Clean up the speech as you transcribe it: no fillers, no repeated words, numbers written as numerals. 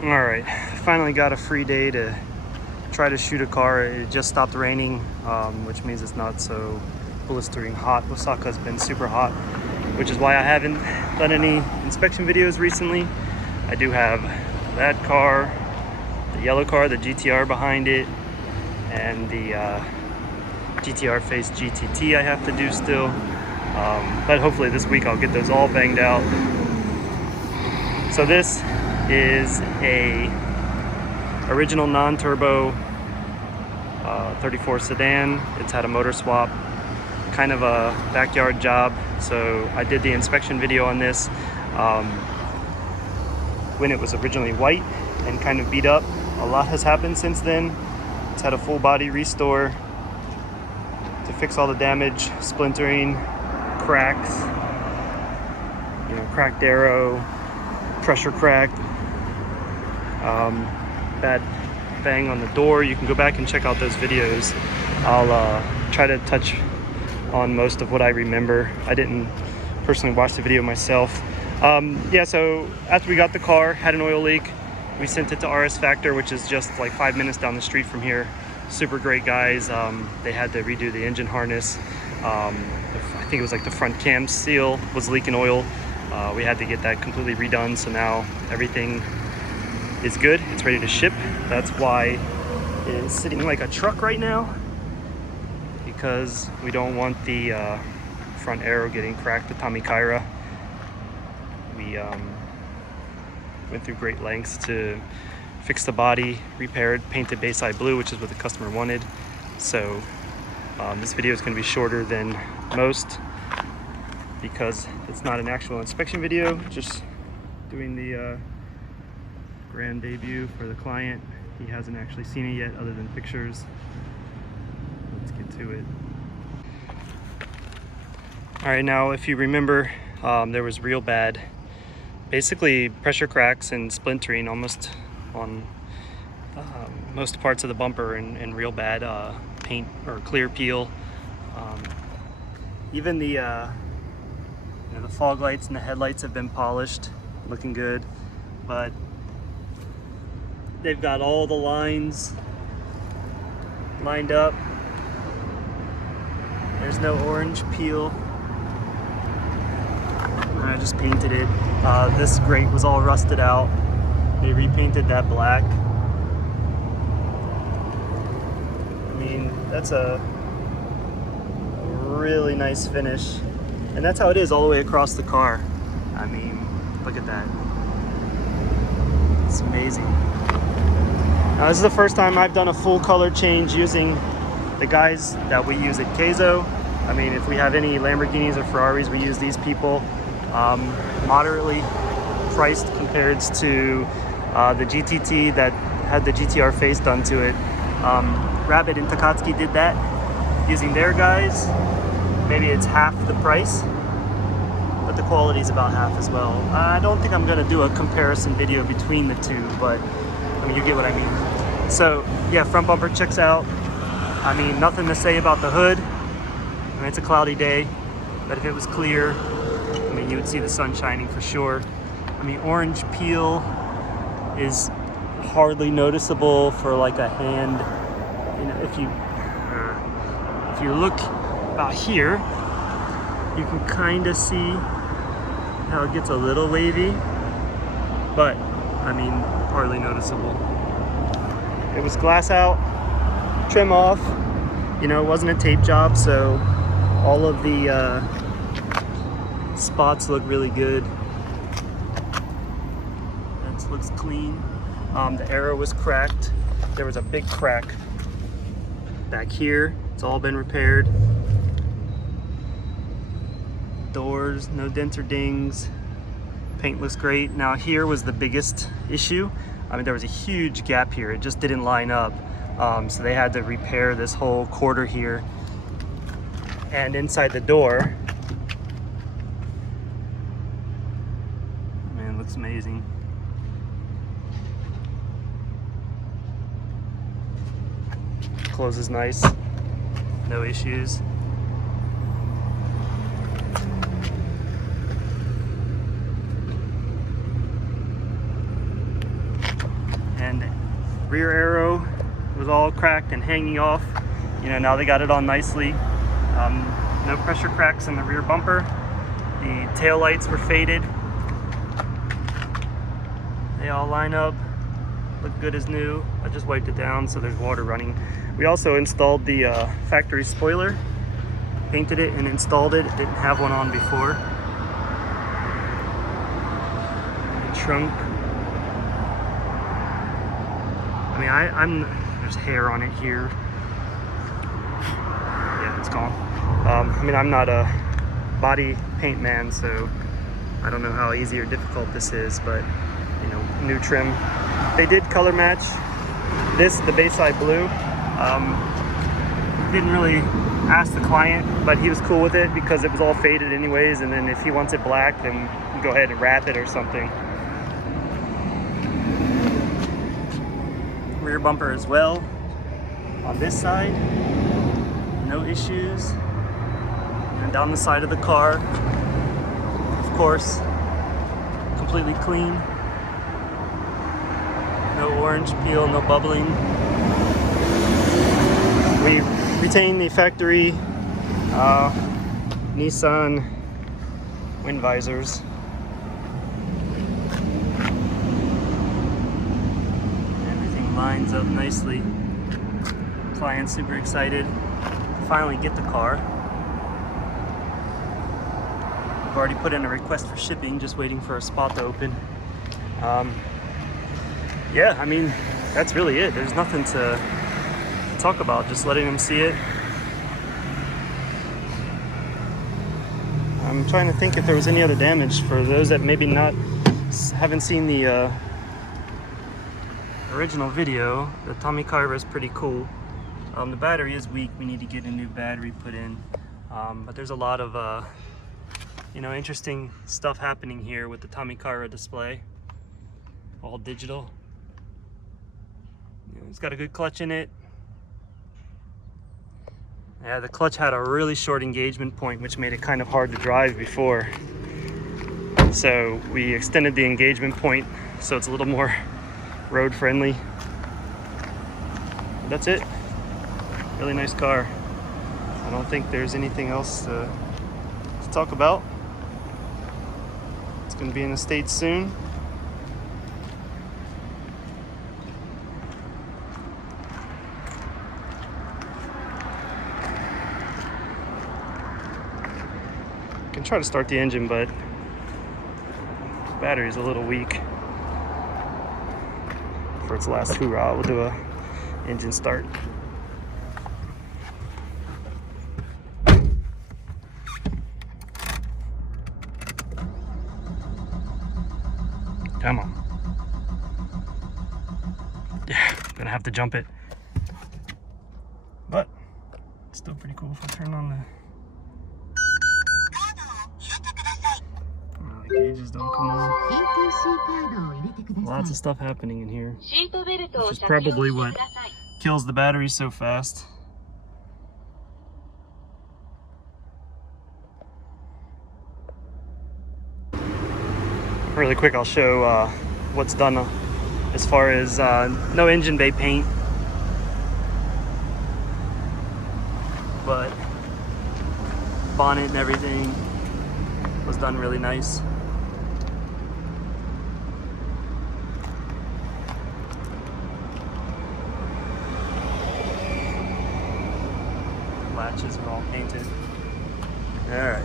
All right, finally got a free day to try to shoot a car. It just stopped raining, which means it's not so blistering hot. Osaka's been super hot, which is why I haven't done any inspection videos recently. I do have that car, the yellow car, the GTR behind it, and the GTR Face GTT I have to do still. But hopefully this week I'll get those all banged out. So this is a original non-turbo 34 sedan. It's had a motor swap, kind of a backyard job. So I did the inspection video on this when it was originally white and kind of beat up. A lot has happened since then. It's had a full body restore to fix all the damage, splintering, cracks, cracked arrow, pressure cracked, bad bang on the door. You can go back and check out those videos. I'll try to touch on most of what I remember. I didn't personally watch the video myself. Yeah, so after we got the car, had an oil leak, we sent it to RS Factor, which is just like 5 minutes down the street from here. Super great guys. They had to redo the engine harness. I think it was like the front cam seal was leaking oil. We had to get that completely redone, so now everything is good. It's ready to ship. That's why it is sitting like a truck right now, because we don't want the front arrow getting cracked. The Tommy Kaira, we went through great lengths to fix the body, repair it, paint it bayside blue, which is what the customer wanted. So this video is going to be shorter than most because it's not an actual inspection video, just doing the grand debut for the client. He hasn't actually seen it yet other than pictures. Let's get to it. All right, now if you remember, there was real bad, basically pressure cracks and splintering almost on most parts of the bumper, and real bad paint or clear peel. Even the fog lights and the headlights have been polished, looking good, but they've got all the lines lined up. There's no orange peel. I just painted it. This grate was all rusted out. They repainted that black. I mean, that's a really nice finish. And that's how it is all the way across the car. I mean, look at that. It's amazing. Now, this is the first time I've done a full color change using the guys that we use at Keizo. I mean, if we have any Lamborghinis or Ferraris, we use these people. Moderately priced compared to the GTT that had the GTR face done to it. Rabbit and Takatsuki did that using their guys. Maybe it's half the price, but the quality is about half as well. I don't think I'm going to do a comparison video between the two, but I mean, you get what I mean. So yeah, front bumper checks out. I mean, nothing to say about the hood. I mean, it's a cloudy day, but if it was clear, I mean, you would see the sun shining for sure. I mean, orange peel is hardly noticeable for like a hand. If you look about here, you can kind of see how it gets a little wavy, but I mean, hardly noticeable. It was glass out, trim off. It wasn't a tape job, so all of the spots look really good. That looks clean. The arrow was cracked. There was a big crack back here. It's all been repaired. Doors, no dents or dings. Paint looks great. Now here was the biggest issue. I mean, there was a huge gap here. It just didn't line up. So they had to repair this whole quarter here. And inside the door, man, it looks amazing. Closes nice, no issues. and rear arrow was all cracked and hanging off. You know, now they got it on nicely. No pressure cracks in the rear bumper. The tail lights were faded. They all line up, look good as new. I just wiped it down so there's water running. We also installed the factory spoiler, painted it and installed it. Didn't have one on before. The trunk. I mean, there's hair on it here. Yeah, it's gone. I mean, I'm not a body paint man, so I don't know how easy or difficult this is, but you know, new trim. They did color match this, the Bayside blue. Didn't really ask the client, but he was cool with it because it was all faded anyways, and then if he wants it black, then go ahead and wrap it or something. Rear bumper as well on this side, no issues. And down the side of the car, of course, completely clean. No orange peel, no bubbling. We retain the factory Nissan wind visors. Everything lines up nicely. Client's super excited to finally get the car. I've already put in a request for shipping, just waiting for a spot to open. Yeah, I mean, that's really it. There's nothing to talk about, just letting them see it. I'm trying to think if there was any other damage for those that maybe haven't seen the original video. The Tommy Kaira is pretty cool. The battery is weak. We need to get a new battery put in. But there's a lot of you know, interesting stuff happening here with the Tommy Kaira display. All digital. It's got a good clutch in it. Yeah, the clutch had a really short engagement point, which made it kind of hard to drive before. So we extended the engagement point so it's a little more road friendly. That's it. Really nice car. I don't think there's anything else to talk about. It's going to be in the States soon. Can try to start the engine, but the battery's a little weak for its last hoorah. We'll do a engine start. Come on. Yeah, gonna have to jump it, but it's still pretty cool if I turn on the gauges don't come on. Lots of stuff happening in here, which is probably what kills the battery so fast. Really quick, I'll show what's done as far as no engine bay paint, but bonnet and everything was done really nice. Latches are all painted. All right.